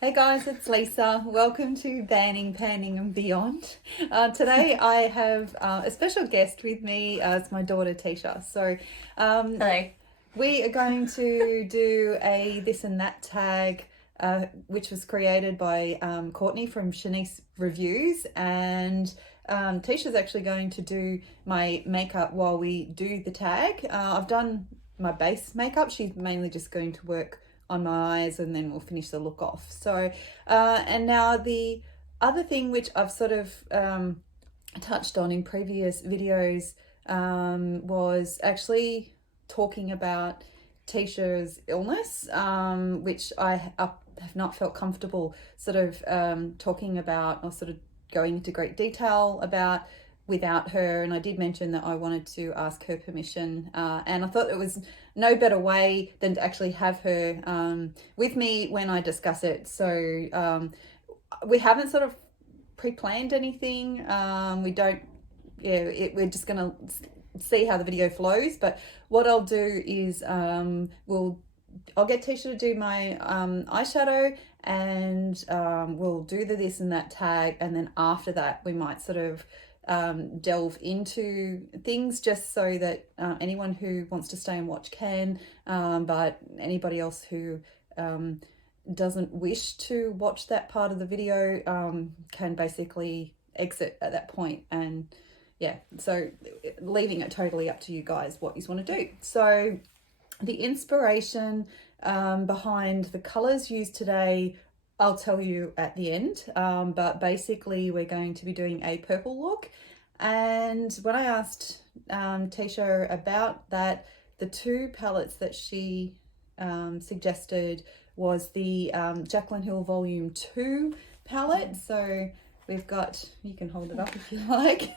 Hey guys, it's Lisa. Welcome to Banning, Panning and Beyond. Today I have a special guest with me. It's my daughter Teisha. Hello. We are going to do a this and that tag, which was created by Courtney from Shanice Reviews, and Teisha's actually going to do my makeup while we do the tag. I've done my base makeup. She's mainly just going to work on my eyes, and then we'll finish the look off. And now the other thing which I've sort of touched on in previous videos was actually talking about Teisha's illness, which I have not felt comfortable sort of talking about or sort of going into great detail about without her. And I did mention that I wanted to ask her permission, and I thought there was no better way than to actually have her with me when I discuss it. So we haven't sort of pre-planned anything. We don't, we're just gonna see how the video flows. But what I'll do is I'll get Teisha to do my eyeshadow, and we'll do the this and that tag, and then after that we might sort of delve into things just so that anyone who wants to stay and watch can, but anybody else who doesn't wish to watch that part of the video can basically exit at that point. And yeah, so leaving it totally up to you guys what you want to do. So the inspiration behind the colors used today, I'll tell you at the end, but basically we're going to be doing a purple look. And when I asked Teisha about that, the two palettes that she suggested was the Jaclyn Hill Volume 2 palette. So we've got, you can hold it up if you like.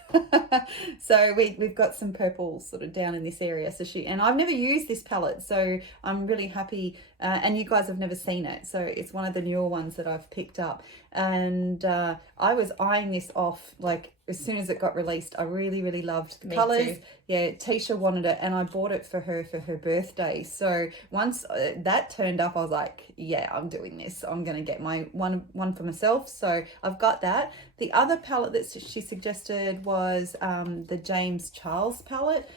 So we've got some purple sort of down in this area. So and I've never used this palette, so I'm really happy. And you guys have never seen it. So it's one of the newer ones that I've picked up. And I was eyeing this off like as soon as it got released. I really, really loved the colors. Too. Yeah, Teisha wanted it, and I bought it for her birthday. So once that turned up, I was like, yeah, I'm doing this. I'm going to get my one for myself. So I've got that. The other palette that she suggested was the James Charles palette.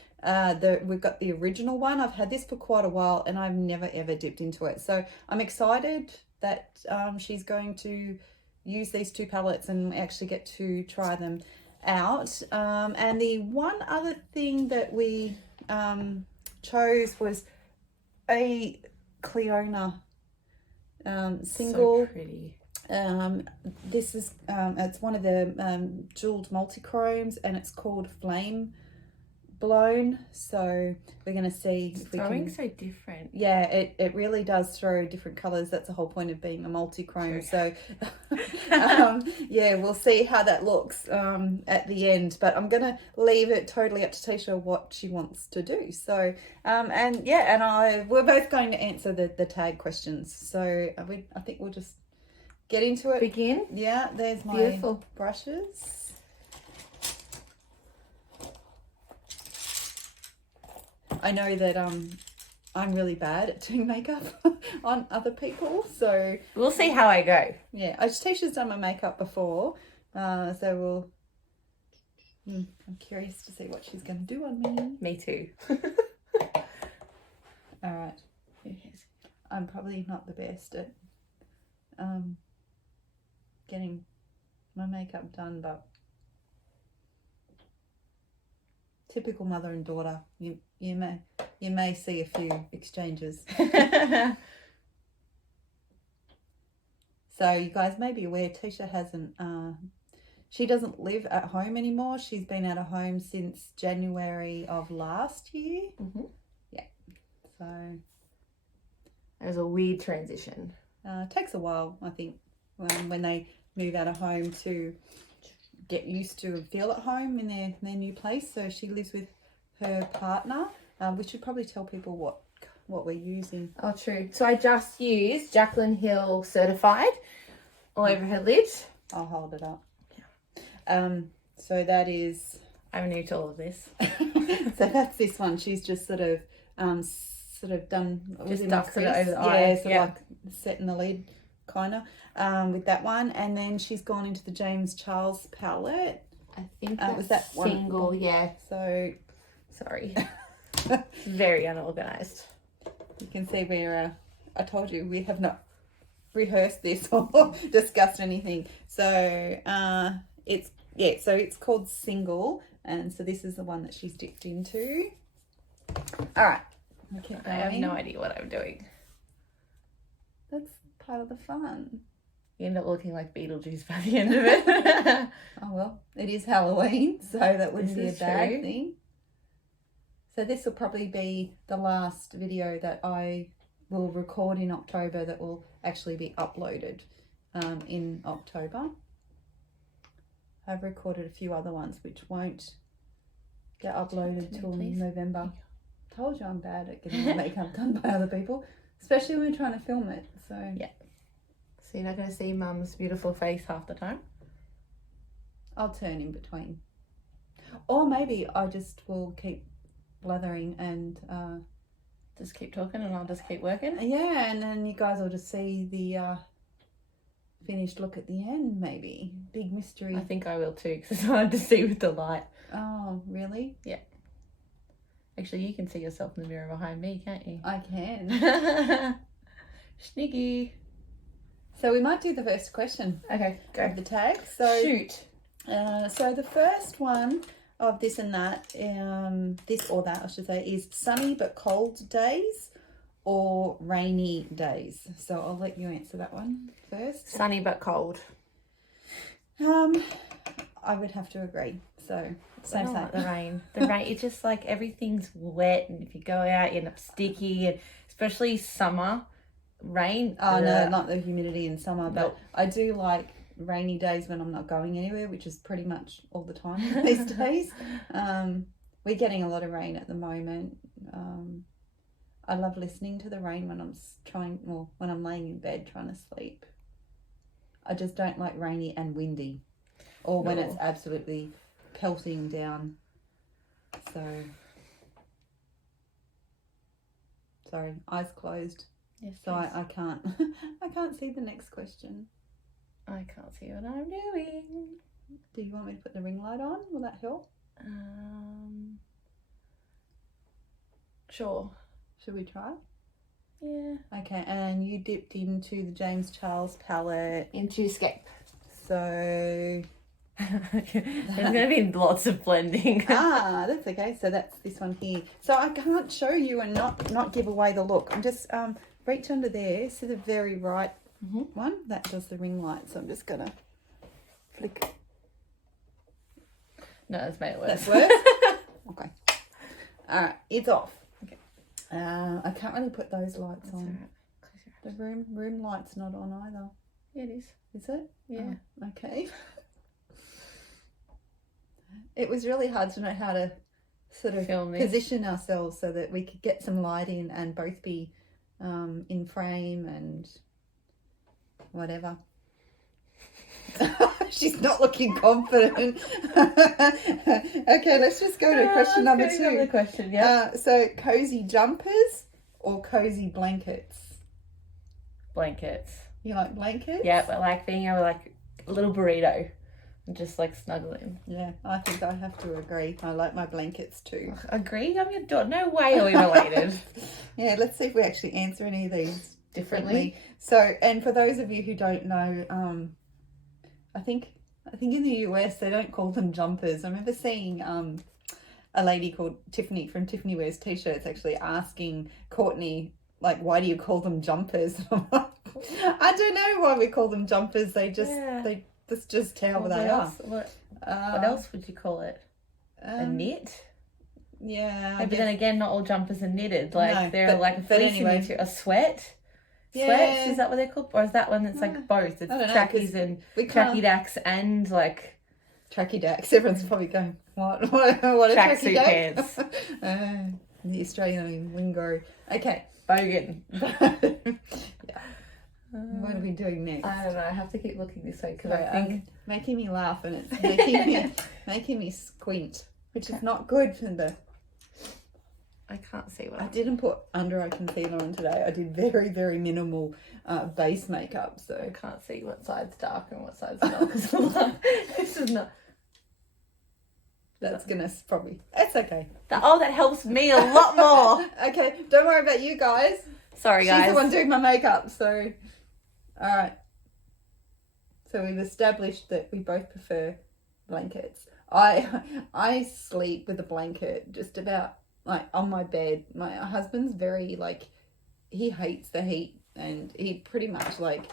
We've got the original one. I've had this for quite a while, and I've never ever dipped into it. So I'm excited that she's going to use these two palettes and actually get to try them out. And the one other thing that we chose was a Cleona single. So pretty. This is it's one of the jeweled multi-chromes, and it's called Flame Blown. So we're going to see if we can. So different. Yeah, it really does throw different colors. That's the whole point of being a multi-chrome. So yeah, we'll see how that looks at the end, but I'm gonna leave it totally up to Teisha what she wants to do. So we're both going to answer the tag questions. So I think we'll just get into it. Begin. Yeah, there's my beautiful brushes. I know that I'm really bad at doing makeup on other people, so we'll see how I go. Yeah, Teisha's done my makeup before, so I'm curious to see what she's going to do on me. Me too. All right, I'm probably not the best at getting my makeup done, but typical mother and daughter. You may see a few exchanges. So you guys may be aware, Teisha hasn't. She doesn't live at home anymore. She's been out of home since January of last year. Mm-hmm. Yeah. So it was a weird transition. It takes a while, I think, when they move out of home to get used to and feel at home in their new place. So she lives with her partner. We should probably tell people what we're using. Oh, true. So I just used Jaclyn Hill Certified all over her lid. I'll hold it up. Yeah. So that is. I'm new to all of this. So that's this one. She's just sort of done. Just ducks it over the eye. Yeah, like setting the lid kind of, with that one. And then she's gone into the James Charles palette. I think that's was that one? single, yeah. So Sorry. Very unorganized. you can see we're, I told you, we have not rehearsed this or discussed anything. So it's called Single, and so this is the one that she's dipped into. All right. Okay, I have no idea what I'm doing. That's part of the fun. You end up looking like Beetlejuice by the end of it. Oh well, it is Halloween, so that wouldn't be a This is bad true. thing. So this will probably be the last video that I will record in October that will actually be uploaded in October. I've recorded a few other ones which won't get uploaded me, till please. November. Told you I'm bad at getting my makeup done by other people, especially when we're trying to film it. So Yeah. So you're not going to see Mum's beautiful face half the time? I'll turn in between. Or maybe I just will keep blathering and Just keep talking and I'll just keep working? yeah, and then you guys will just see the finished look at the end, maybe. Big mystery. I think I will too, because it's hard to see with the light. Oh, really? Actually, you can see yourself in the mirror behind me, can't you? I can. Sniggy. So we might do the first question Okay, go. of the tag. So Shoot. So the first one of this and that, this or that I should say, is sunny but cold days or rainy days. So I'll let you answer that one first. Sunny but cold. I would have to agree. So I same, don't same. like the rain. The rain, it's just like everything's wet, and if you go out, you end up sticky, and especially summer rain. Oh no, ugh. not the humidity in summer, but Nope. I do like rainy days when I'm not going anywhere, which is pretty much all the time these days. We're getting a lot of rain at the moment. I love listening to the rain when I'm when I'm laying in bed trying to sleep. I just don't like rainy and windy, or when it's No. absolutely pelting down. So, sorry, eyes closed. Yes, So please. I can't I can't see the next question. I can't see what I'm doing. Do you want me to put the ring light on? Will that help? Sure. Should we try? Yeah. Okay, and you dipped into the James Charles palette. Into escape. So There's going to be lots of blending. that's okay. So that's this one here. So I can't show you and not give away the look. I'm just reach under there. See the very right one? That does the ring light. So I'm just gonna flick. No, that's made it worse. That's worse? Okay. All right, it's off. Okay. I can't really put those lights That's on. all right. Close your eyes. The room light's not on either. Yeah, it is. Is it? Yeah. Oh, okay. It was really hard to know how to sort of Film this. position ourselves so that we could get some light in and both be in frame and whatever. She's not looking confident. Okay, let's just go to question number Let's go to 2. the question, yeah. So, cozy jumpers or cozy blankets? Blankets. You like blankets? Yeah, but like being able to like a little burrito and just like snuggle in. Yeah, I think I have to agree. I like my blankets too. Agree? I'm your daughter. No way are we related. Yeah, let's see if we actually answer any of these Differently. So, and for those of you who don't know, I think in the US they don't call them jumpers. I remember seeing a lady called Tiffany from Tiffany Wears T-shirts actually asking Courtney, like, why do you call them jumpers? I'm like, I don't know why we call them jumpers. That's just how What they else? are. What else would you call it? A knit? Yeah. But then again, not all jumpers are knitted. Like No, they're but- like a but fleece anyway. into a sweat. Yeah. Sweats, is that what they're called? Or is that one that's like both? It's I don't know, trackies 'cause and we can't- tracky dacks and like Tracky dacks. Everyone's probably going, what a tracky tracksuit dack? pants. The Australian lingo. Okay. Bogan. Yeah. What are we doing next? I don't know. I have to keep looking this way because Sorry, I think making me laugh and it's making me squint, which is not good for the I can't see what I didn't put under eye concealer on today. I did very, very minimal base makeup. So I can't see what side's dark and what side's not. This is not. that's gonna probably. It's okay. That helps me a lot more. Okay, don't worry about you guys. Sorry, guys. She's the one doing my makeup. So, all right. So we've established that we both prefer blankets. I sleep with a blanket just about like on my bed. My husband's very like, he hates the heat and he pretty much like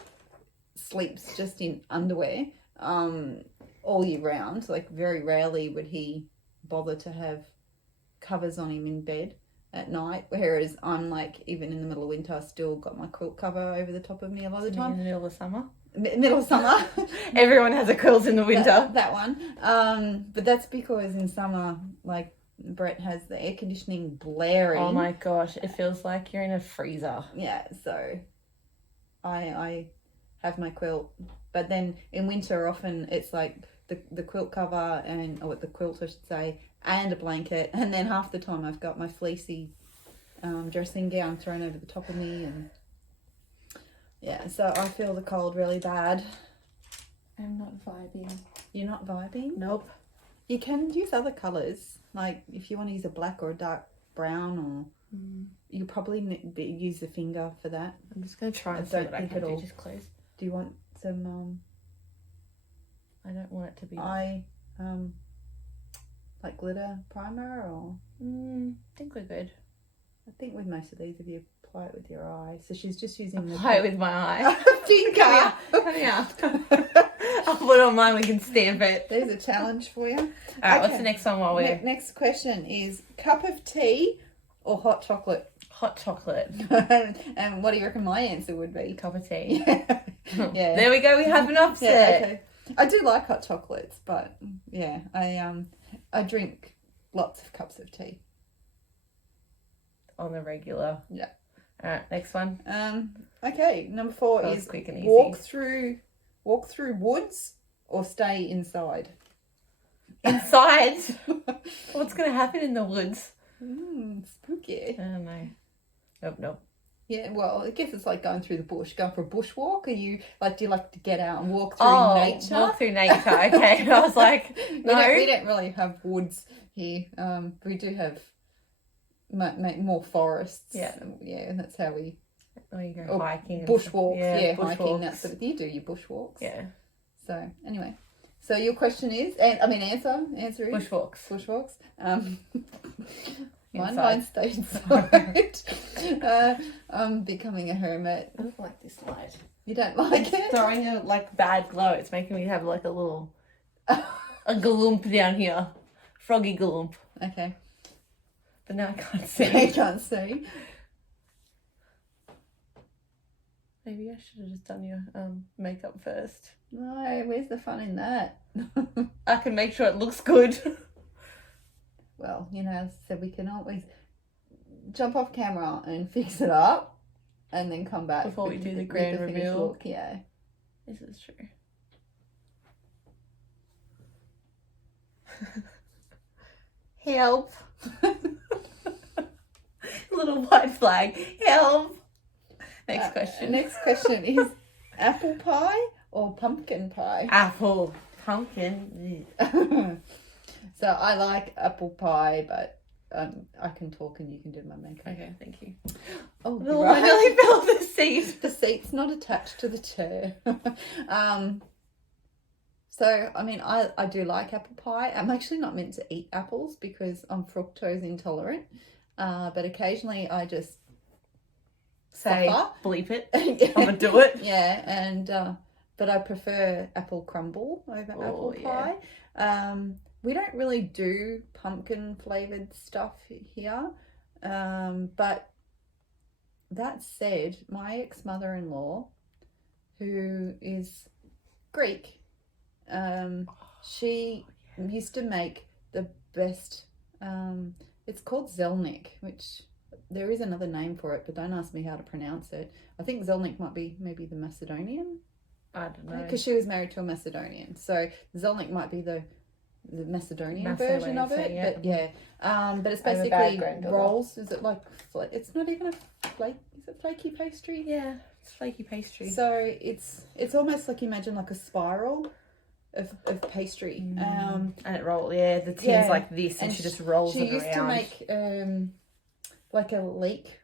sleeps just in underwear all year round. Like very rarely would he bother to have covers on him in bed at night, whereas I'm like, even in the middle of winter, I still got my quilt cover over the top of me a lot of the time. In the middle of summer. Middle of summer. Everyone has a quilt in the winter. That one. But that's because in summer, like Brett has the air conditioning blaring. Oh my gosh, it feels like you're in a freezer. Yeah, so I have my quilt, but then in winter often it's like the quilt cover or the quilt I should say, and a blanket, and then half the time I've got my fleecy dressing gown thrown over the top of me, and yeah, so I feel the cold really bad. I'm not vibing. You're not vibing? Nope. You can use other colours, like if you want to use a black or a dark brown, or you probably use the finger for that. I'm just going to try and see what I can do. Just close. Do you want some I don't want it to be like glitter primer, or I think we're good. I think with most of these, if you apply it with your eye. So she's just using the Apply it with my eye. finger. Come here. I'll put it on mine, we can stamp it. There's a challenge for you. Alright, what's the next one while we're... Next question is cup of tea or hot chocolate? Hot chocolate. And what do you reckon my answer would be? Cup of tea. Yeah. There we go, we have an opposite. Yeah, okay. I do like hot chocolates, but yeah, I drink lots of cups of tea. On the regular. Yeah. Alright, next one. Okay, number 4 is quick and easy. walk through woods or stay inside. Inside? What's going to happen in the woods? Spooky. I don't know. Nope. Yeah, well, I guess it's like going through the bush. Going for a bushwalk? Do you like to get out and walk through nature? Walk through nature. Okay. I was like, no. We don't really have woods here. We do have more forests. Yeah. Yeah, and that's how we... you go hiking. Bushwalks. Yeah, bushwalks. hiking. That sort of thing. You do your bushwalks. Yeah. So, anyway. So, your question is... answer is... Bushwalks. Mine stayed inside. I'm becoming a hermit. I don't like this light. You don't like it? It's throwing a bad glow. It's making me have like a little a gloomp down here. Froggy gloomp. Okay. But now I can't see. I can't see. Maybe I should have just done your makeup first. No, where's the fun in that? I can make sure it looks good. Well, as I said, we can always jump off camera and fix it up and then come back before we do the grand reveal. Look. Yeah. This is true. Help. Little white flag. Help. Next question. Next question is apple pie or pumpkin pie? Apple. Pumpkin. So I like apple pie, but I can talk and you can do my makeup. Okay, thank you. Oh, I nearly fell off the seat. The seat's not attached to the chair. So, I mean, I do like apple pie. I'm actually not meant to eat apples because I'm fructose intolerant. But occasionally I just suffer. Bleep it. I'm going to do it. Yeah, and but I prefer apple crumble over apple pie. We don't really do pumpkin flavoured stuff here. But that said, my ex-mother-in-law, who is Greek, she used to make the best, it's called zelnik, which there is another name for it, but don't ask me how to pronounce it. I think zelnik might be maybe the Macedonian. I don't know. Because she was married to a Macedonian. So zelnik might be the the Macedonian version of it. Yeah. But yeah, but it's I'm a bad basically granddaughter. rolls. Is it like it's not even a flake? Is it flaky pastry? Yeah, it's flaky pastry. So it's almost like, imagine like a spiral of pastry. And it rolls. Yeah, the tin's like this, and she just rolls it around. She used to make like a leek.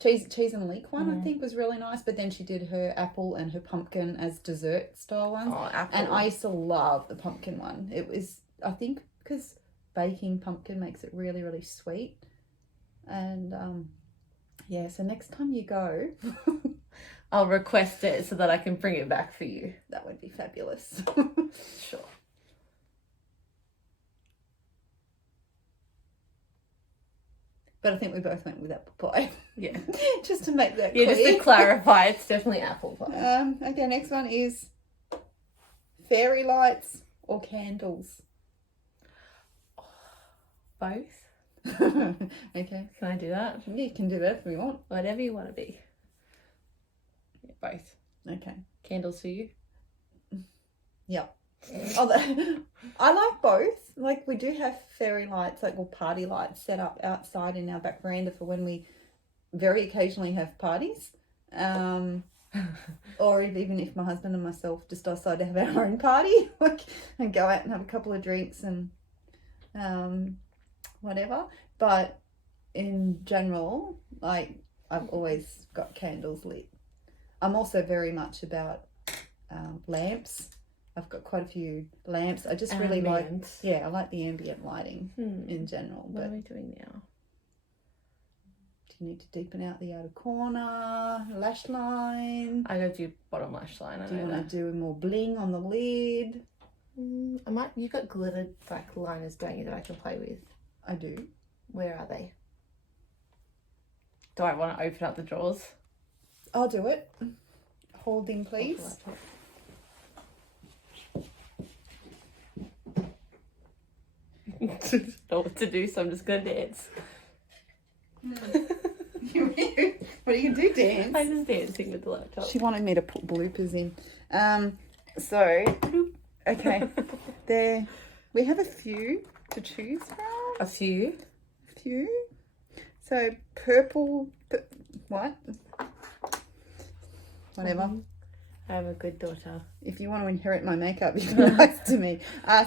Cheese and leek one, I think, was really nice. But then she did her apple and her pumpkin as dessert style ones. Oh, apple. And I used to love the pumpkin one. It was, I think, because baking pumpkin makes it really, really sweet. And yeah, so next time you go, I'll request it so that I can bring it back for you. that would be fabulous. Sure. But I think we both went with apple pie. Yeah. Just to make that Yeah, clear. just to clarify, it's definitely apple pie. Okay, next one is fairy lights or candles. Both? Okay. Can I do that? Yeah, you can do that if you want. Whatever you want to be. Yeah, both. Okay. Candles for you? Yep. I like both. Like, we do have fairy lights, like, or party lights set up outside in our back veranda for when we very occasionally have parties. Or even if my husband and myself just decide to have our own party, like, and go out and have a couple of drinks and whatever. But in general, like, I've always got candles lit. I'm also very much about lamps. I've got quite a few lamps. I just really like, I like the ambient lighting in general. What but are we doing now? do you need to deepen out the outer corner, lash line? I gotta do bottom lash line. Do you want to do more bling on the lid? I might. You've got glittered like liners, don't you, that I can play with? I do. Where are they? Do I want to open up the drawers? I'll do it. Holding, please. Know what to do, so I'm just gonna dance. What are you gonna do, dance? I'm just dancing with the laptop. She wanted me to put bloopers in. So okay, there we have a few to choose from. A few. So purple, what? Whatever. I'm a good daughter. If you want to inherit my makeup, you can be nice to me.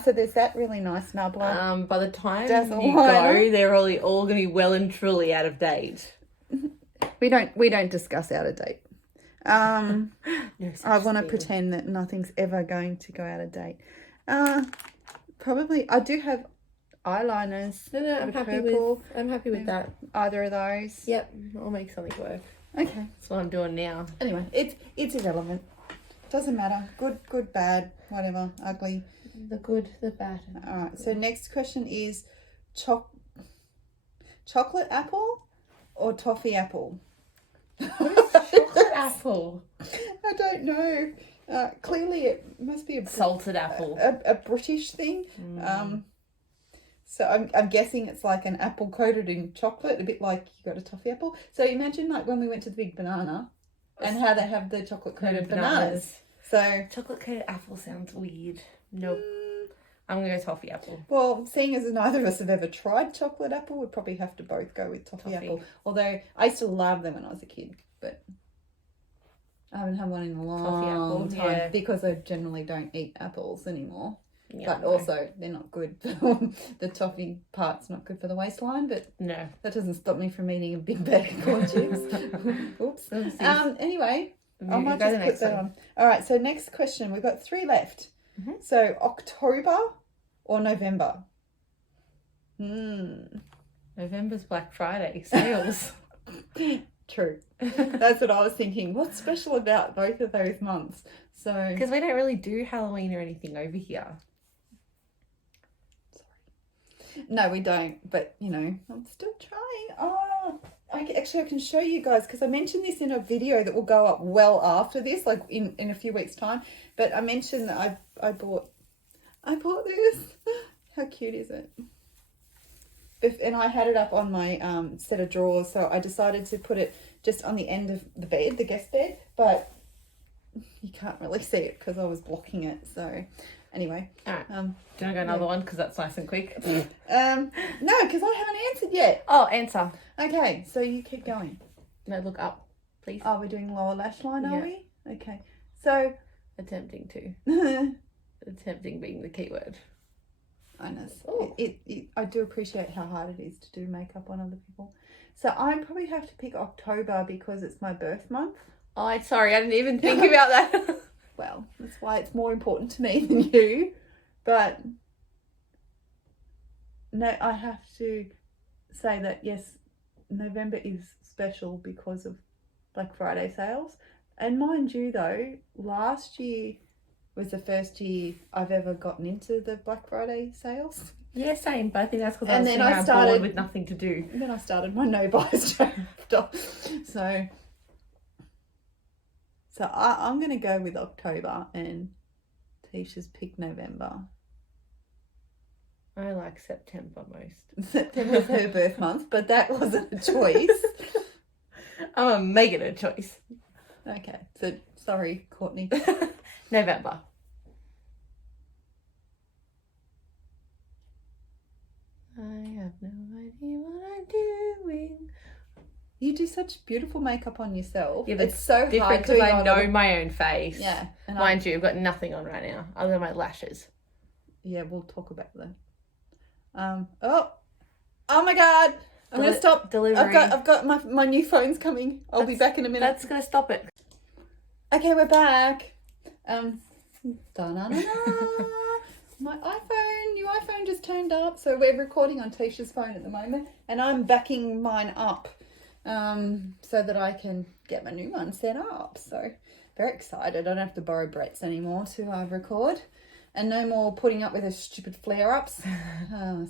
So there's that really nice nubbler. By the time Dazzle you liner. go, they're all going to be well and truly out of date. We don't discuss out of date. No such I want to thing. pretend that nothing's ever going to go out of date. Probably I do have eyeliners. No, I'm happy purple. with. I'm happy with that. Either of those. Yep, I'll make something work. Okay. That's what I'm doing now. Anyway, it's irrelevant. Doesn't matter. Good, bad, whatever, ugly. The good, the bad. All right. So next question is, chocolate apple or toffee apple? Chocolate apple. I don't know. Clearly, it must be a Salted apple. a British thing. So I'm guessing it's like an apple coated in chocolate, a bit like you got a toffee apple. So imagine like when we went to the Big Banana and how they have the chocolate coated bananas. So chocolate coated apple sounds weird. Nope. I'm going to go toffee apple. Well, seeing as neither of us have ever tried chocolate apple, we'd probably have to both go with toffee apple. Although I used to love them when I was a kid, but I haven't had one in a long time because I generally don't eat apples anymore. Yeah, but also they're not good. The toffee part's not good for the waistline, but no, that doesn't stop me from eating a big bag of corn chips. Oops. Anyway, I might just put that on. All right, so next question. We've got 3 left. So October or November? November's Black Friday sales. True. That's what I was thinking. What's special about both of those months? So because we don't really do Halloween or anything over here. No, we don't. But, you know, I'm still trying. Oh, I can show you guys because I mentioned this in a video that will go up well after this, like in a few weeks' time. But I mentioned that I bought this. How cute is it? And I had it up on my set of drawers, so I decided to put it just on the end of the bed, the guest bed. But you can't really see it because I was blocking it. So anyway. All right. Do I go another one because that's nice and quick? No, because I haven't answered yet. Oh, answer. Okay, so you keep going. No, look up, please. Oh, we're doing lower lash line, are Yeah. we? Okay. So Attempting to. Attempting being the key word. I know. I do appreciate how hard it is to do makeup on other people. So I probably have to pick October because it's my birth month. Oh, sorry, I didn't even think about that. Well, that's why it's more important to me than you. But no, I have to say that yes, November is special because of Black Friday sales. And mind you though, last year was the first year I've ever gotten into the Black Friday sales. Yeah, same. But I think that's because I And was then I started started- bored with nothing to do. And then I started my no buys chapter. So I'm going to go with October and Teisha's pick November. I like September most. September's her birth month, but that wasn't a choice. I'm making a choice. Okay, so sorry, Courtney. November. I have no idea what I'm doing. You do such beautiful makeup on yourself. Yeah, but it's so hard different to because I know my own face. Yeah, and Mind you, I've got nothing on right now other than my lashes. yeah, we'll talk about that. Oh my God! I'm gonna stop. Delivery. I've got my new phone's coming. I'll be back in a minute. That's gonna stop it. Okay, we're back. Da-na-na-na. My new iPhone just turned up, so we're recording on Teisha's phone at the moment, and I'm backing mine up so that I can get my new one set up. So very excited. I don't have to borrow Brett's anymore to record, and no more putting up with her stupid flare-ups.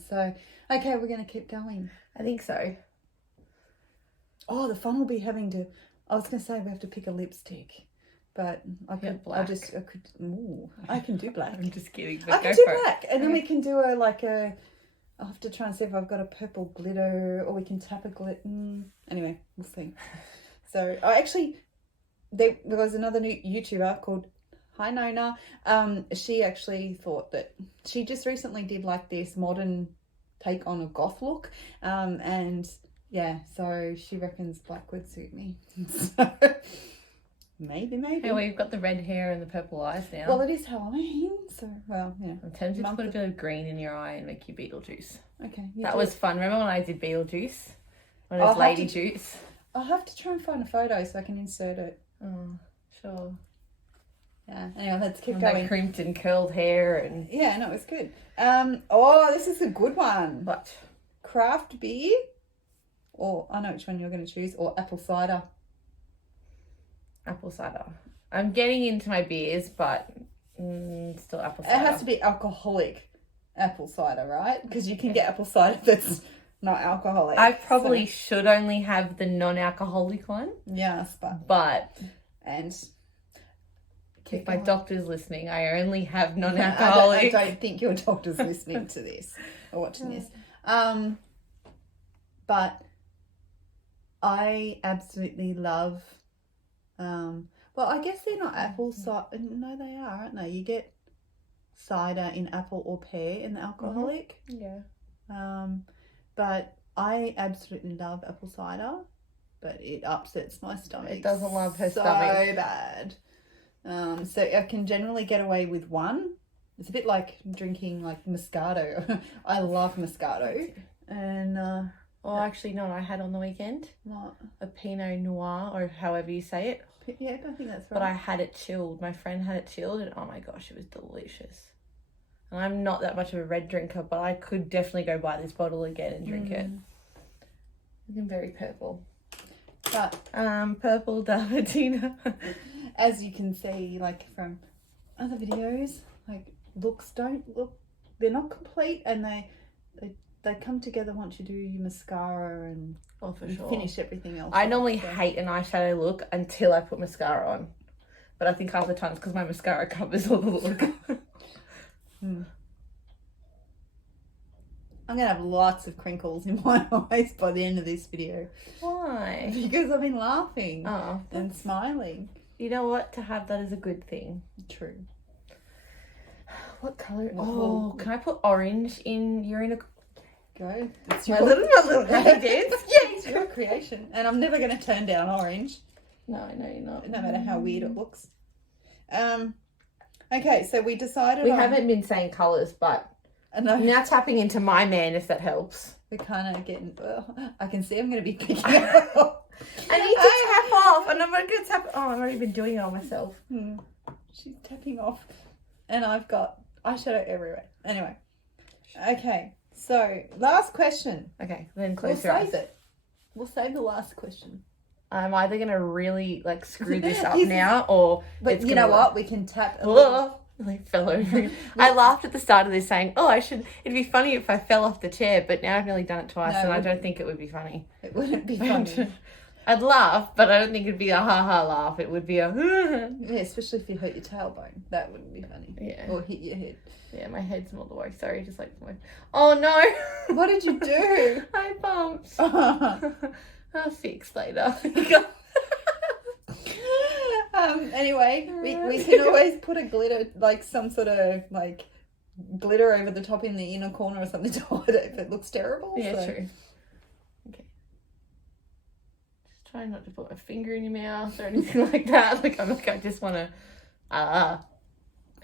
So okay, we're gonna keep going. I think so. Oh, the fun will be having to. I was gonna say we have to pick a lipstick. But I can do black. I'm just kidding. I can do black, and then we can do I'll have to try and see if I've got a purple glitter, or we can tap a glitter. Anyway, we'll see. So there was another new YouTuber called Hi Nona. She actually thought that she just recently did like this modern take on a goth look, and yeah, so she reckons black would suit me. So, Maybe. Hey, we've got the red hair and the purple eyes now. Well, it is Halloween, so, well, yeah. I'm tempted to put a bit of green in your eye and make you Beetlejuice. Okay. That was fun. Remember when I did Beetlejuice? When it was Lady Juice? I'll have to try and find a photo so I can insert it. Oh, sure. Yeah, anyway, let's keep And going. that crimped and curled hair and... Yeah, no, it's good. This is a good one. What? Craft beer, or I know which one you're going to choose, or apple cider. Apple cider. I'm getting into my beers, but still apple cider. It has to be alcoholic apple cider, right? Because you can get apple cider that's not alcoholic. I probably should only have the non-alcoholic one. Yes, but and if my doctor's listening, I only have non-alcoholic. I don't think your doctor's listening to this or watching this. But I absolutely love. Well, I guess they're not apple cider. No, they are, aren't they? You get cider in apple or pear in the alcoholic. Yeah. But I absolutely love apple cider, but it upsets my stomach. It doesn't love her stomach. So bad. So I can generally get away with one. It's a bit like drinking like Moscato. I love Moscato. And actually, no, I had on the weekend. What? A Pinot Noir, or however you say it. Yeah, I think that's right. But I had it chilled. My friend had it chilled, and oh my gosh, it was delicious. And I'm not that much of a red drinker, but I could definitely go buy this bottle again and drink it. Looking very purple. But purple Dalmatina. As you can see, like from other videos, like they're not complete, and they come together once you do your mascara and finish everything else. I normally hate an eyeshadow look until I put mascara on, but I think half the time it's because my mascara covers all the look. I'm gonna have lots of crinkles in my eyes by the end of this video. Why? Because I've been laughing and smiling. you know what? To have that is a good thing. True. What colour? Oh, can I put orange in? You're in a... Go. It's My little dance. It's your creation. And I'm never going to turn down orange. No, I know you're not. No matter how weird it looks. Okay, so we decided We haven't been saying colours, but now tapping into my man, if that helps. We're kind of getting... I can see I'm going to be picking it up. I need to tap off, and I'm going to tap... Oh, I've already been doing it on myself. She's tapping off. And I've got eyeshadow everywhere. Anyway. Okay, so last question. Okay, then close your eyes. We'll save it. We'll save the last question. I'm either going to really, like, screw this up now, or... But you know what? We can tap... Like, fell over. I laughed at the start of this saying, it'd be funny if I fell off the chair, but now I've nearly done it twice, and I don't think it would be funny. It wouldn't be funny. I'd laugh, but I don't think it'd be a ha-ha laugh. It would be a... Yeah, especially if you hurt your tailbone. That wouldn't be funny. Yeah. Or hit your head. Yeah, my head's more the way. Sorry, just like... Oh, no! What did you do? I bumped. I'll fix later. Anyway, we can always put a glitter, like some sort of like glitter over the top in the inner corner or something to hide it if it looks terrible. Yeah, true. Okay. Just try not to put my finger in your mouth or anything like that. Like, I just want to...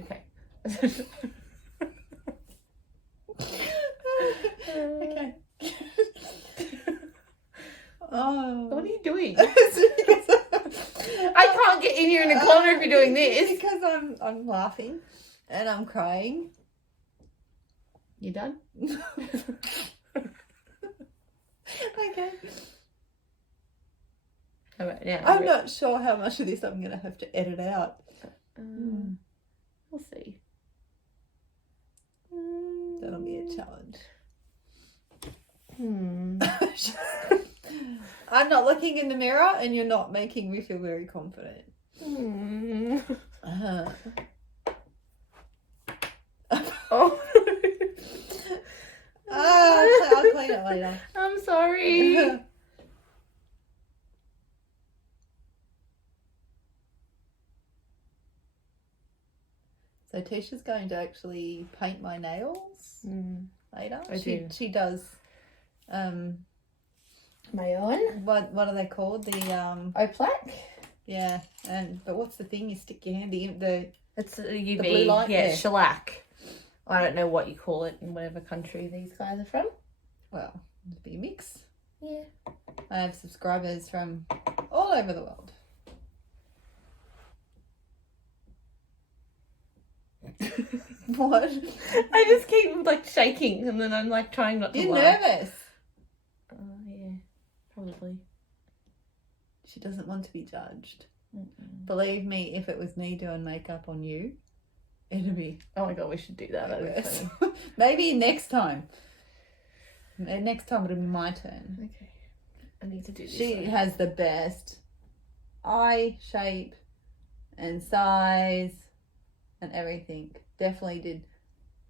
Okay. Okay. Oh. What are you doing? I can't get in here in a corner if you're doing this. Because I'm laughing and I'm crying. You done? Okay. All right, now I'm not sure how much of this I'm going to have to edit out. We'll see. That'll be a challenge. I'm not looking in the mirror and you're not making me feel very confident. Oh. I'll clean it later. I'm sorry. So Teisha's going to actually paint my nails later. She does my own. What are they called? The Oplac. Yeah, but what's the thing you stick your hand in? It's a UV. The blue light. Yeah, shellac. I don't know what you call it in whatever country these guys are from. Well, it'd be a mix. Yeah. I have subscribers from all over the world. What? I just keep like shaking and then I'm like trying not to You're laugh. nervous. Yeah, probably. She doesn't want to be judged. Believe me, if it was me doing makeup on you, it'd be... Oh my god, we should do that. That'd be funny. Maybe next time. Next time it'll be my turn. Okay. I need to do this. She has the best eye shape and size and everything. Definitely did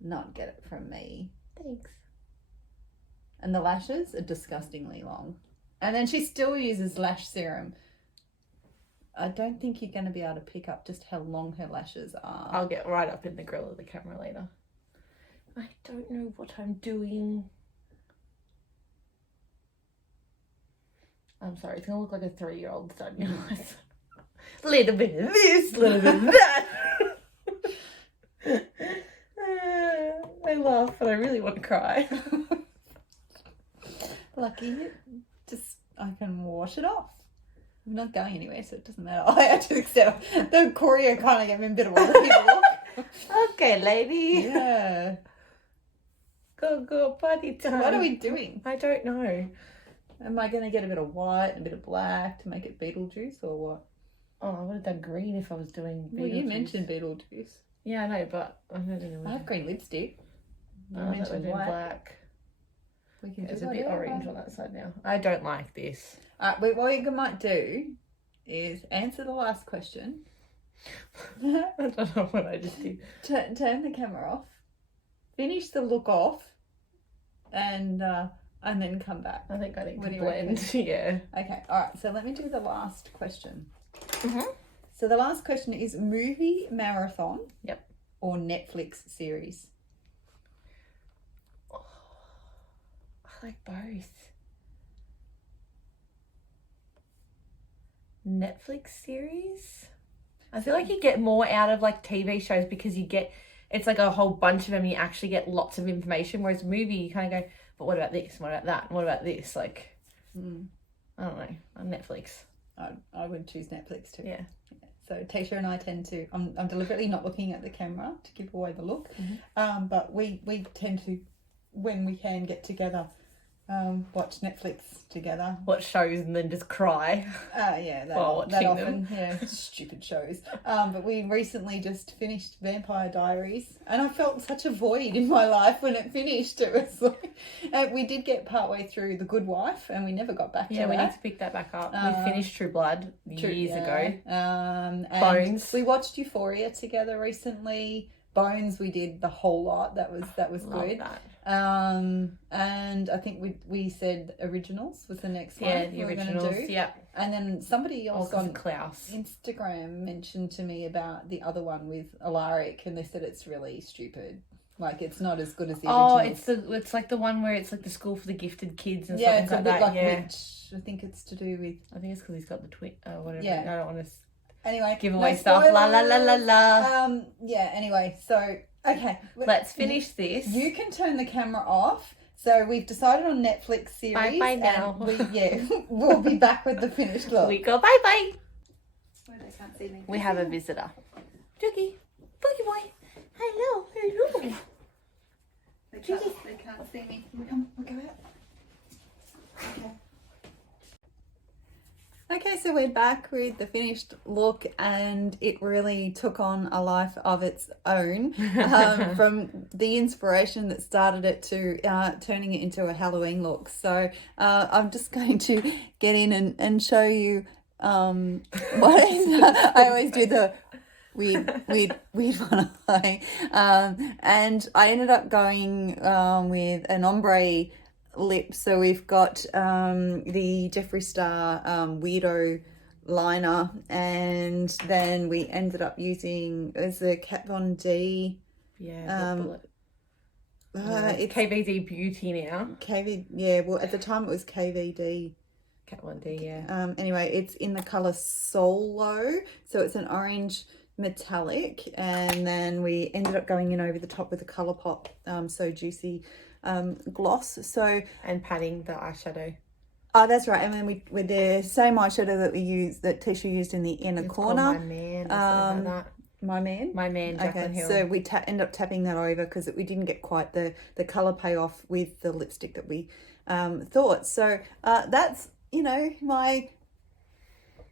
not get it from me. Thanks. And the lashes are disgustingly long. And then she still uses lash serum. I don't think you're going to be able to pick up just how long her lashes are. I'll get right up in the grill of the camera later. I don't know what I'm doing. I'm sorry, it's going to look like a 3-year-old starting your eyes. Little bit of this, little bit of that. I laugh, but I really want to cry. Lucky you. Just, I can wash it off. I'm not going anywhere, so it doesn't matter. I had to accept the choreo kind of gave me a bit of a look. Okay, lady. Yeah. Go, party time. What are we doing? I don't know. Am I going to get a bit of white and a bit of black to make it Beetlejuice or what? Oh, I would have done green if I was doing Beetlejuice. Well, you mentioned Beetlejuice. Yeah, I know, but I don't know. I have green lipstick. You I mentioned black. We can There's do a bit orange on that side now. I don't like this. But what you might do is answer the last question. I don't know what I just did. Turn the camera off. Finish the look off. And then come back. I think I need What to do you blend. Yeah. Okay, all right. So let me do the last question. So the last question is movie marathon. Yep. Or Netflix series. Oh, I like both. Netflix series? I feel like you get more out of like TV shows because it's like a whole bunch of them. You actually get lots of information. Whereas movie, you kind of go, but what about this? What about that? What about this? Like, I don't know. On Netflix. I would choose Netflix too. Yeah. So Teisha and I tend to, I'm deliberately not looking at the camera to give away the look, but we tend to, when we can get together, watch Netflix together. Watch shows and then just cry. Yeah, that often. Yeah, stupid shows. But we recently just finished Vampire Diaries, and I felt such a void in my life when it finished. It was like, we did get partway through The Good Wife, and we never got back to that. Yeah, we need to pick that back up. We finished True Blood years ago. And Bones. We watched Euphoria together recently. Bones, we did the whole lot. That was good. That. And I think we said Originals was the next one. Yeah, the Originals. Yeah. And then somebody else on Klaus Instagram mentioned to me about the other one with Alaric, and they said it's really stupid. Like, it's not as good as the Originals. It's like the one where it's like the school for the gifted kids and something it's like a bit that. Like Witch. I think it's to do with. I think it's because he's got the twin. Whatever. Yeah. I don't want to. Anyway, give away stuff. La la la la la. Yeah. Anyway, so okay, let's finish this. You can turn the camera off. So we've decided on Netflix series. Bye now. We'll be back with the finished look. We go bye bye. Where they can't see me. We have a visitor. Joogie, Boogie boy. Hello. They can't see me. We'll go out. Okay. Okay, so we're back with the finished look, and it really took on a life of its own from the inspiration that started it to turning it into a Halloween look. So I'm just going to get in and show you what I always do the weird one eye. And I ended up going with an ombre lip. So we've got the Jeffree Star Weirdo liner, and then we ended up using, it was the Kat Von D. Yeah, it's KVD Beauty now. Well, at the time it was KVD. Kat Von D, yeah. Anyway, it's in the colour Solo, so it's an orange metallic, and then we ended up going in over the top with the ColourPop So Juicy gloss. So, and patting the eyeshadow. Oh, that's right. And then we with the same eyeshadow that that Teisha used in the inner corner. My Man. Like My Man. My Man. Jaclyn Hill. So we end up tapping that over because we didn't get quite the color payoff with the lipstick that we thought. So that's my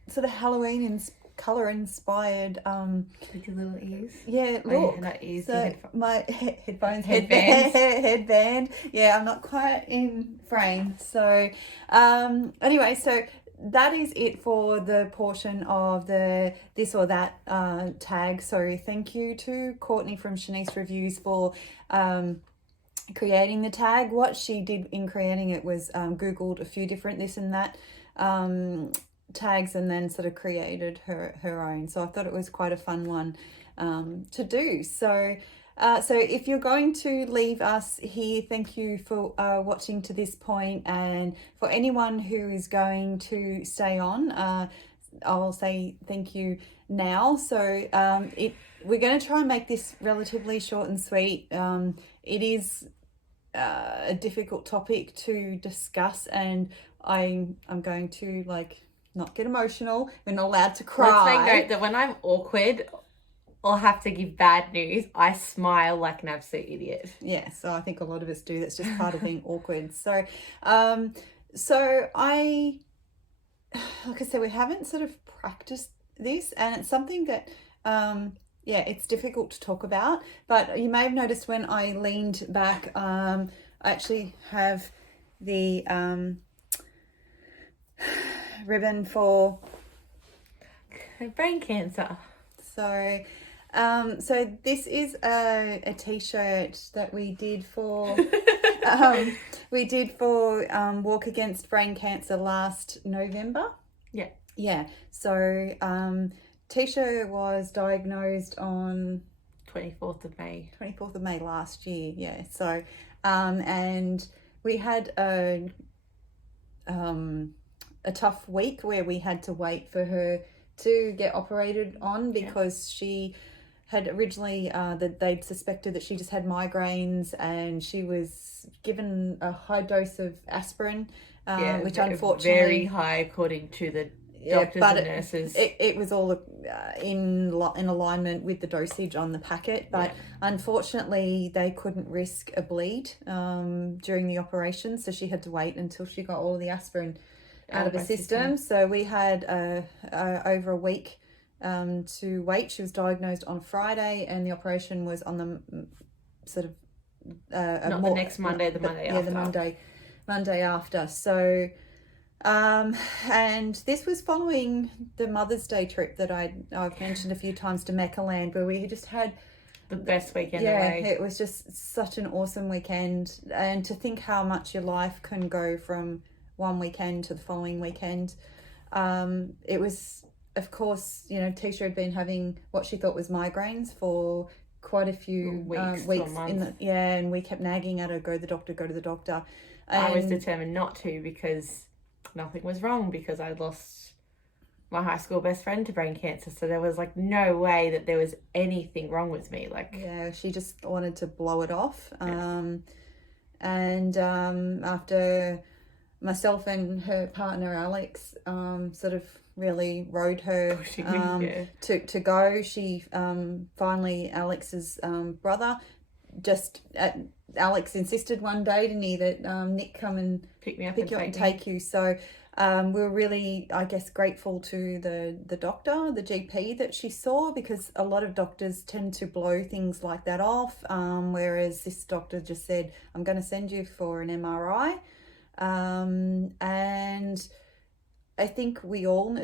sort of Halloween color inspired with your little ears. Yeah, look. Not ears, so my headband. Yeah, I'm not quite in frame. So anyway, so that is it for the portion of the this or that tag. So thank you to Courtney from Shanice Reviews for creating the tag. What she did in creating it was Googled a few different this and that tags and then sort of created her own. So I thought it was quite a fun one to do. So if you're going to leave us here, thank you for watching to this point, and for anyone who is going to stay on, I'll say thank you now. So we're going to try and make this relatively short and sweet. It is a difficult topic to discuss, and I'm going to not get emotional. We're not allowed to cry. Let's make note that when I'm awkward or have to give bad news, I smile like an absolute idiot. Yeah, so I think a lot of us do. That's just part of being awkward. So, I, like I said, we haven't sort of practiced this, and it's something that, it's difficult to talk about. But you may have noticed when I leaned back, I actually have the ribbon for brain cancer. So this is a t-shirt that we did for Walk Against Brain Cancer last November. Yeah. Yeah. So Teisha was diagnosed on 24th of May. 24th of May last year, yeah. So, and we had a tough week where we had to wait for her to get operated on because she had originally that they'd suspected that she just had migraines, and she was given a high dose of aspirin, which unfortunately very high according to the doctors and nurses. It was all in alignment with the dosage on the packet, but unfortunately they couldn't risk a bleed during the operation, so she had to wait until she got all of the aspirin out of her system. So we had over a week to wait. She was diagnosed on Friday, and the operation was on the sort of not the next Monday, the Monday after. Yeah, the Monday after. So, and this was following the Mother's Day trip that I've mentioned a few times to Meccaland, where we just had the best weekend away. Yeah, it was just such an awesome weekend, and to think how much your life can go from one weekend to the following weekend. It was, of course, you know, Teisha had been having what she thought was migraines for quite a few weeks and we kept nagging at her, go to the doctor. And I was determined not to, because nothing was wrong, because I lost my high school best friend to brain cancer, so there was like no way that there was anything wrong with me. She just wanted to blow it off. After myself and her partner Alex sort of really rode her to go, she finally, Alex's brother, Alex insisted one day, didn't he, that Nick come and pick me up and take you. So we were really, I guess, grateful to the doctor, the GP that she saw, because a lot of doctors tend to blow things like that off, whereas this doctor just said, I'm going to send you for an MRI. And I think we all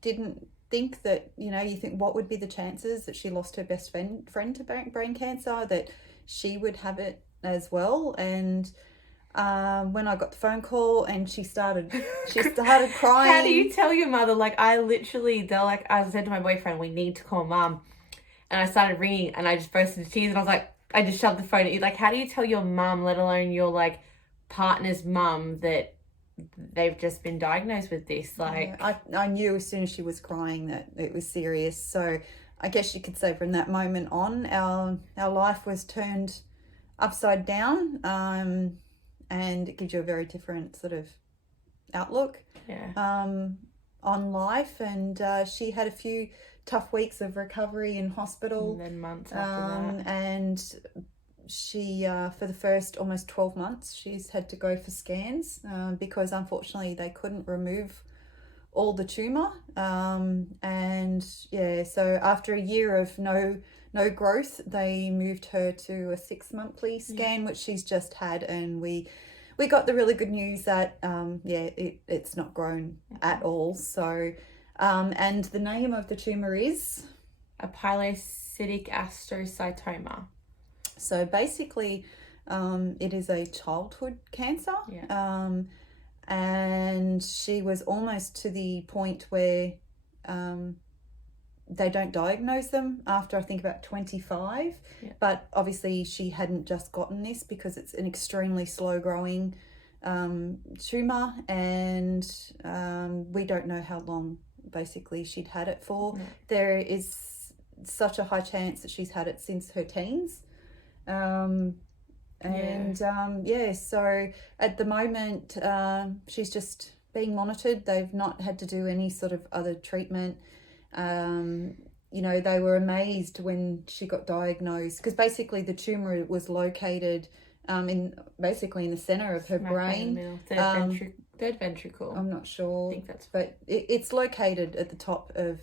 didn't think that, you know, you think, what would be the chances that she lost her best friend to brain cancer, that she would have it as well. And when I got the phone call and she started crying. How do you tell your mother? I said to my boyfriend, we need to call Mum. And I started ringing and I just burst into tears, and I was like, I just shoved the phone at you. How do you tell your mum, let alone your partner's mum, that they've just been diagnosed with this? I knew as soon as she was crying that it was serious. So I guess you could say from that moment on, our life was turned upside down, and it gives you a very different sort of outlook on life. And she had a few tough weeks of recovery in hospital, and then months after that. And she for the first almost 12 months she's had to go for scans because unfortunately they couldn't remove all the tumor, so after a year of no growth, they moved her to a 6-monthly scan, which she's just had, and we got the really good news that it's not grown at all. So and the name of the tumor is a pilocytic astrocytoma. So basically, it is a childhood cancer. And she was almost to the point where they don't diagnose them after, I think, about 25. But obviously she hadn't just gotten this, because it's an extremely slow growing tumor, and we don't know how long basically she'd had it for. There is such a high chance that she's had it since her teens. So at the moment she's just being monitored. They've not had to do any sort of other treatment. They were amazed when she got diagnosed, because basically the tumor was located in the center of her brain, third ventricle. I'm not sure, I think that's, but it's located at the top of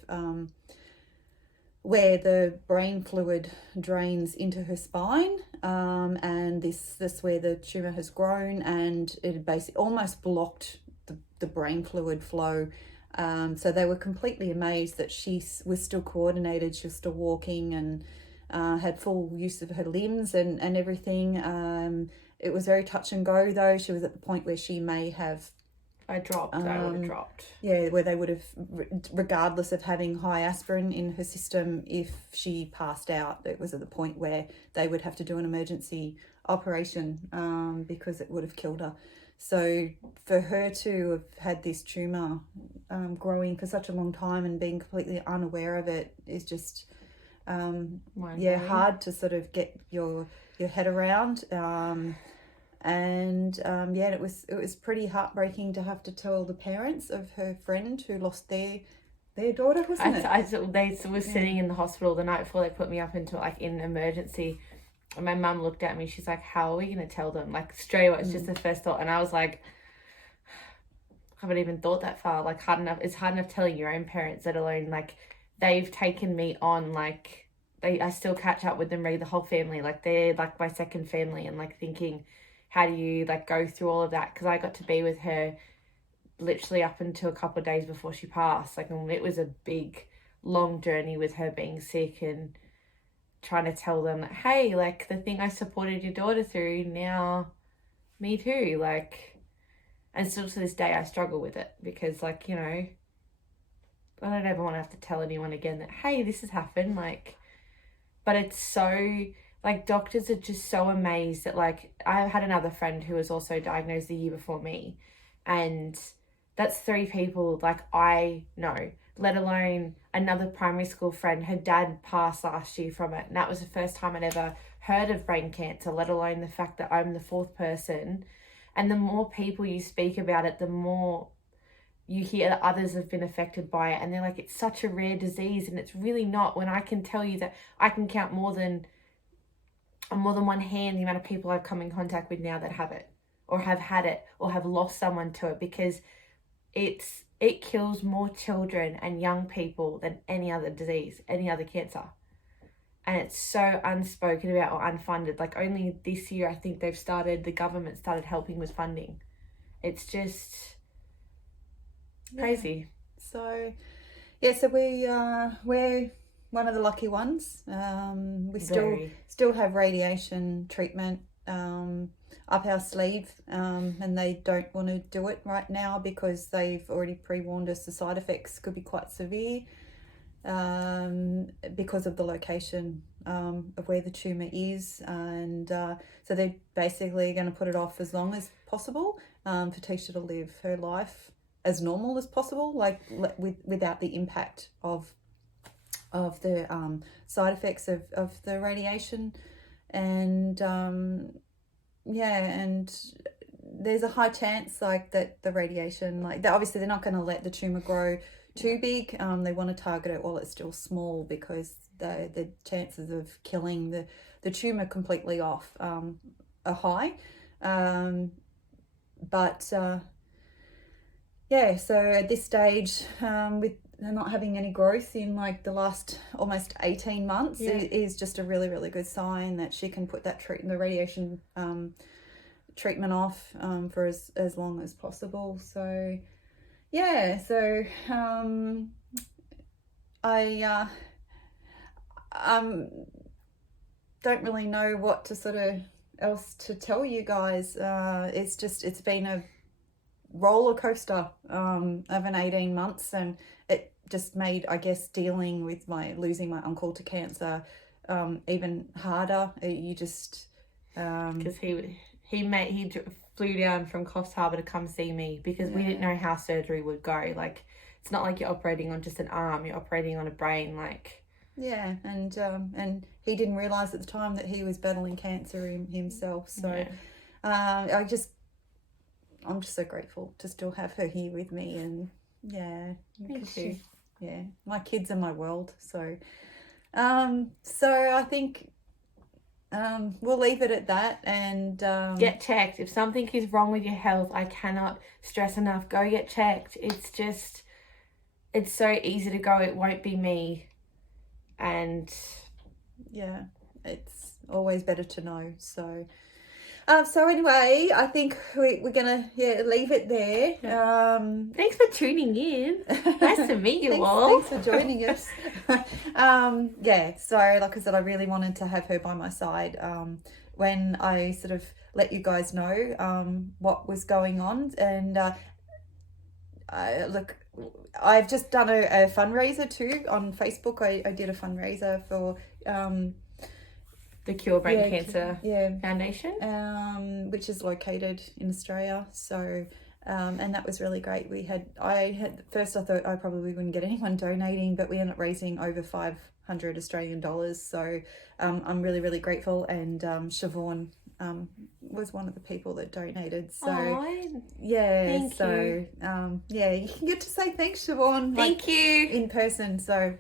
where the brain fluid drains into her spine, and this where the tumor has grown, and it basically almost blocked the brain fluid flow. So they were completely amazed that she was still coordinated, she was still walking, and had full use of her limbs and everything. It was very touch and go, though. She was at the point where she may have I would have dropped. Yeah, where they would have, regardless of having high aspirin in her system, if she passed out, it was at the point where they would have to do an emergency operation because it would have killed her. So for her to have had this tumour growing for such a long time and being completely unaware of it is just, hard to sort of get your head around. It was pretty heartbreaking to have to tell the parents of her friend who lost their daughter, wasn't it? They were sitting in the hospital the night before they put me up into in emergency. And my mum looked at me, she's like, how are we going to tell them? Like, straight away, it's just the first thought. And I was like, I haven't even thought that far. Like, it's hard enough telling your own parents, let alone, like, they've taken me on, like, I still catch up with them, the whole family. Like, they're, like, my second family. And, like, thinking, how do you, like, go through all of that? Because I got to be with her literally up until a couple of days before she passed. Like, and it was a big, long journey with her being sick and trying to tell them that, hey, like, the thing I supported your daughter through, now me too, like, and still to this day I struggle with it because, like, you know, I don't ever want to have to tell anyone again that, hey, this has happened, like, but it's so, like, doctors are just so amazed that, like, I had another friend who was also diagnosed the year before me, and that's 3 people, like, I know, let alone another primary school friend. Her dad passed last year from it, and that was the first time I'd ever heard of brain cancer, let alone the fact that I'm the 4th person. And the more people you speak about it, the more you hear that others have been affected by it, and they're like, it's such a rare disease, and it's really not, when I can tell you that I can count more than one hand the amount of people I've come in contact with now that have it, or have had it, or have lost someone to it, because it kills more children and young people than any other disease, any other cancer. And it's so unspoken about or unfunded. Like, only this year, I think the government started helping with funding. It's just crazy. So we're one of the lucky ones. We still have radiation treatment up our sleeve, and they don't want to do it right now because they've already pre-warned us the side effects could be quite severe because of the location of where the tumour is, and so they're basically going to put it off as long as possible for Teisha to live her life as normal as possible, like without the impact of the side effects of the radiation. And and there's a high chance, like, that the radiation, like, obviously they're not going to let the tumour grow too big. They want to target it while it's still small, because the chances of killing the tumour completely off are high. So at this stage, with not having any growth in, like, the last almost 18 months, is just a really, really good sign that she can put that the radiation treatment off for as long as possible. So I don't really know what to sort of else to tell you guys. It's been a roller coaster of an 18 months, and it just made, I guess, dealing with losing my uncle to cancer even harder. You just because he flew down from Coffs Harbour to come see me because we didn't know how surgery would go. Like, it's not like you're operating on just an arm, you're operating on a brain, like. Yeah, and he didn't realise at the time that he was battling cancer himself. So I'm just so grateful to still have her here with me, and my kids are my world. So I think we'll leave it at that, and get checked. If something is wrong with your health, I cannot stress enough, go get checked. It's so easy to go, it won't be me. And it's always better to know. So anyway, I think we're gonna leave it there. Thanks for tuning in. Nice to meet you all. Thanks for joining us. So like I said, I really wanted to have her by my side when I sort of let you guys know what was going on, and look, I've just done a fundraiser too on Facebook. I did a fundraiser for the Cure Brain Cancer Foundation, which is located in Australia. So, and that was really great. First I thought I probably wouldn't get anyone donating, but we ended up raising over 500 Australian dollars. So, I'm really, really grateful. And Siobhan was one of the people that donated. So, thank you. You can get to say thanks, Siobhan. Thank you in person. So,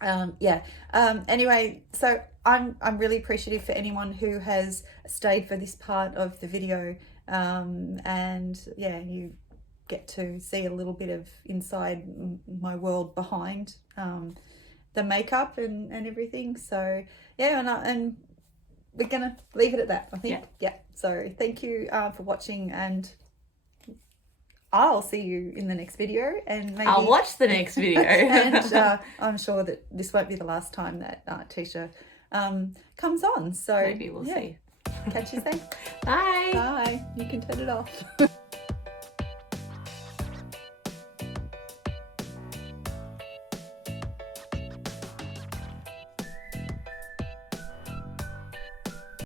anyway, so I'm really appreciative for anyone who has stayed for this part of the video, and you get to see a little bit of inside my world behind the makeup and everything. So and we're gonna leave it at that, I think. So thank you for watching, and I'll see you in the next video, and maybe I'll watch the next video. And I'm sure that this won't be the last time that Teisha comes on. So maybe we'll see. Catch you then. Bye. Bye. You can turn it off.